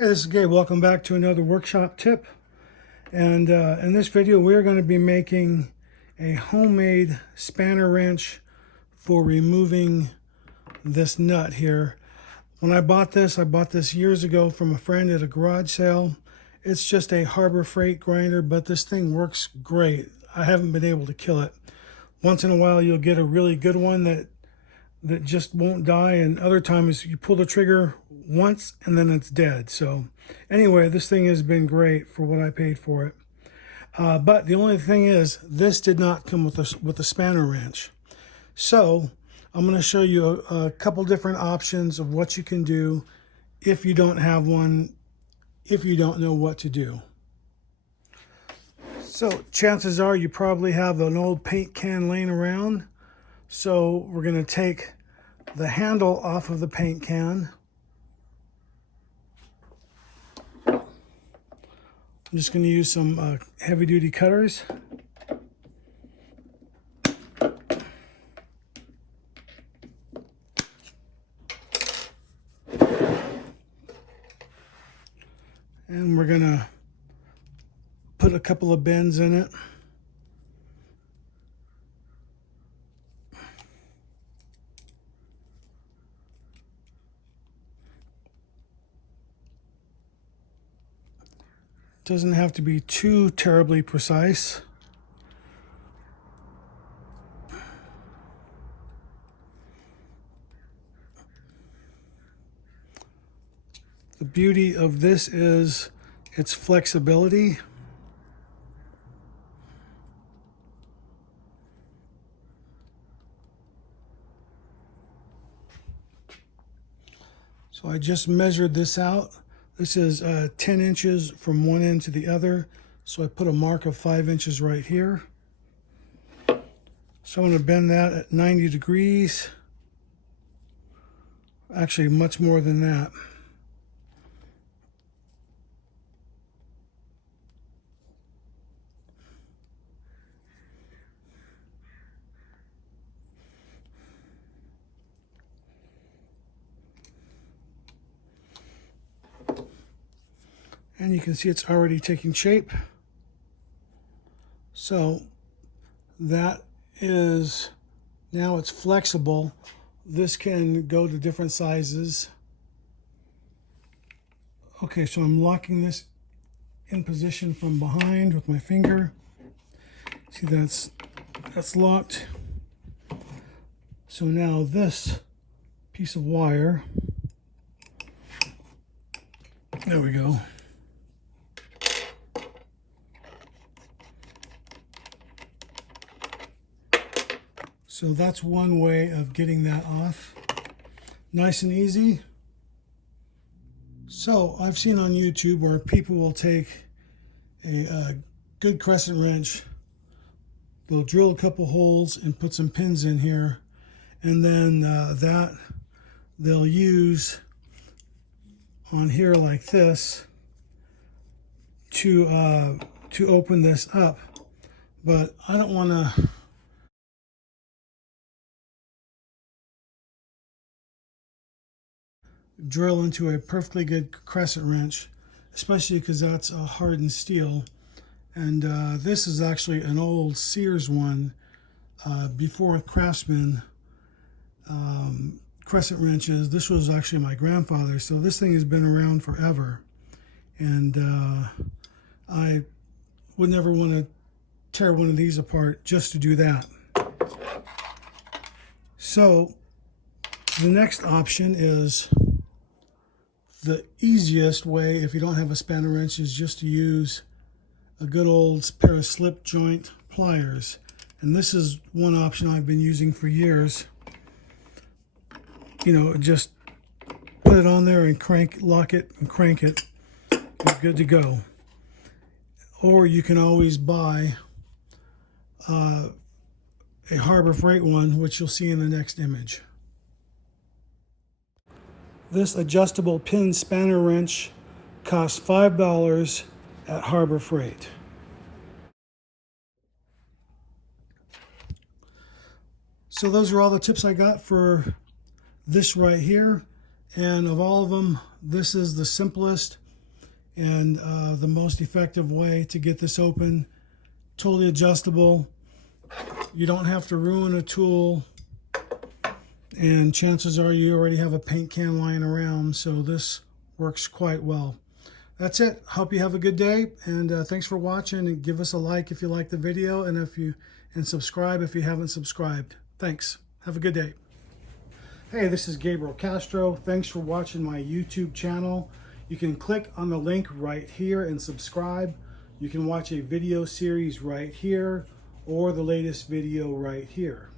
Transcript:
Hey, this is Gabe. Welcome back to another workshop tip. And in this video, we're going to be making a homemade spanner wrench for removing this nut here. When I bought this years ago from a friend at a garage sale. It's just a Harbor Freight grinder, but this thing works great. I haven't been able to kill it. Once in a while, you'll get a really good one that just won't die, and other times you pull the trigger once and then it's dead. So anyway, this thing has been great for what I paid for it. But the only thing is, this did not come with a spanner wrench. So I'm going to show you a couple different options of what you can do if you don't have one, if you don't know what to do. So chances are you probably have an old paint can laying around. So we're going to take the handle off of the paint can. I'm just going to use some heavy-duty cutters. And we're going to put a couple of bends in it. Doesn't have to be too terribly precise. The beauty of this is its flexibility. So I just measured this out. This is 10 inches from one end to the other. So I put a mark of 5 inches right here. So I'm going to bend that at 90 degrees. Actually, much more than that. And you can see it's already taking shape. So that is, now it's flexible. This can go to different sizes. Okay, so I'm locking this in position from behind with my finger. See, that's locked. So now this piece of wire, there we go. So that's one way of getting that off. Nice and easy. So I've seen on YouTube where people will take a good crescent wrench, they'll drill a couple holes and put some pins in here, and then that they'll use on here like this to open this up. But I don't want to drill into a perfectly good crescent wrench, especially because that's a hardened steel. And this is actually an old Sears one, before Craftsman crescent wrenches. This was actually my grandfather's, so this thing has been around forever. And I would never want to tear one of these apart just to do that. So the next option is, the easiest way if you don't have a spanner wrench, is just to use a good old pair of slip joint pliers. And this is one option I've been using for years. You know, just put it on there and lock it and crank it. You're good to go. Or you can always buy a Harbor Freight one, which you'll see in the next image. This adjustable pin spanner wrench costs $5 at Harbor Freight. So those are all the tips I got for this right here. And of all of them, this is the simplest and the most effective way to get this open. Totally adjustable. You don't have to ruin a tool, and chances are you already have a paint can lying around, so this works quite well. That's it. Hope you have a good day, and thanks for watching, and give us a like if you like the video, and subscribe if you haven't subscribed. Thanks. Have a good day. Hey, this is Gabriel Castro. Thanks for watching my YouTube channel. You can click on the link right here and subscribe. You can watch a video series right here, or the latest video right here.